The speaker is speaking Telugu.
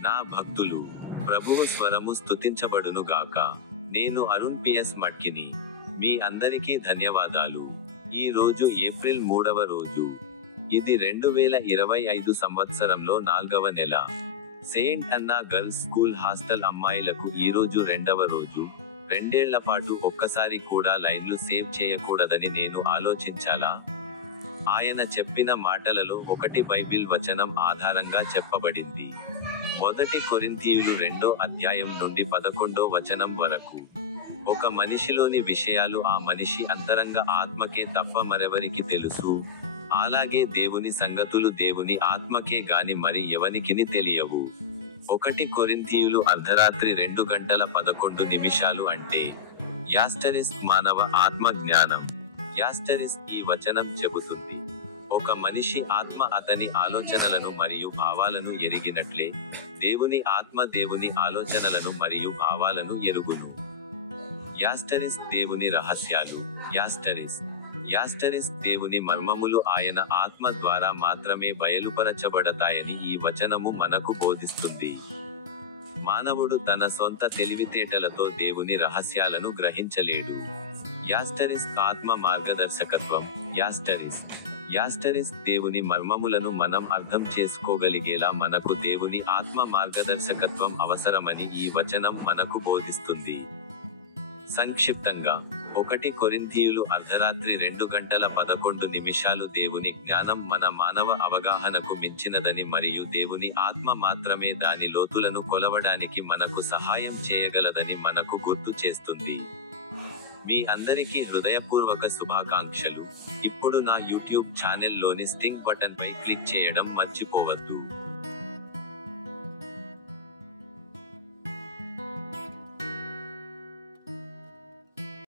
నా భక్తులు ప్రభువు స్వరము స్తుతించబడును గాక. నేను అరుణ్ పిఎస్ మట్కిని. మీ అందరికీ ధన్యవాదాలు. ఈ రోజు ఏప్రిల్ 3వ రోజు. ఇది 2025 సంవత్సరంలో 4వ నెల. సెయింట్ అన్నా గర్ల్స్ స్కూల్ హాస్టల్ అమ్మాయిలకు ఈరోజు 2వ రోజు. 2 ఏళ్ల పాటు ఒక్కసారి కూడా లైన్లు సేవ్ చేయకూడదని నేను ఆలోచించాలా? ఆయన చెప్పిన మాటలలో ఒకటి బైబిల్ వచనం ఆధారంగా చెప్పబడింది. 1 కొరింథీయులు 2వ అధ్యాయం నుండి 11వ వచనం వరకు. ఒక మనిషిలోని విషయాలు ఆ మనిషి అంతరంగ ఆత్మకే తప్ప మరెవరికి తెలుసు? అలాగే దేవుని సంగతులు దేవుని ఆత్మకే గాని మరి ఎవనికిని తెలియవు. 1 కొరింథీయులు అర్ధరాత్రి 2:11 అంటే మానవ ఆత్మ జ్ఞానం. ఈ వచనం చెబుతుంది, ఒక మనిషి ఆత్మ అతని ఆలోచనలను మరియు భావాలను ఎరిగినట్లే, దేవుని ఆత్మ దేవుని ఆలోచనలను మరియు భావాలను ఎరుగును. దేవుని రహస్యాలు. దేవుని మర్మములు ఆయన ఆత్మ ద్వారా మాత్రమే బయలుపరచబడతాయని ఈ వచనము మనకు బోధిస్తుంది. మానవుడు తన సొంత తెలివితేటలతో దేవుని రహస్యాలను గ్రహించలేడు. ఆత్మ మార్గదర్శకత్వం. దేవుని మర్మములను మనం అర్థం చేసుకోగలిగేలా మనకు దేవుని ఆత్మ మార్గదర్శకత్వం అవసరమని ఈ వచనం మనకు బోధిస్తుంది. సంక్షిప్తంగా, 1 కొరింథీయులు అర్ధరాత్రి 2:11 దేవుని జ్ఞానం మన మానవ అవగాహనకు మించినదని మరియు దేవుని ఆత్మ మాత్రమే దాని లోతులను కొలవడానికి మనకు సహాయం చేయగలదని మనకు గుర్తు చేస్తుంది. మీ అందరికీ హృదయపూర్వక శుభాకాంక్షలు. ఇప్పుడు నా యూట్యూబ్ ఛానెల్ లోని స్టింగ్ బటన్ పై క్లిక్ చేయడం మర్చిపోవద్దు.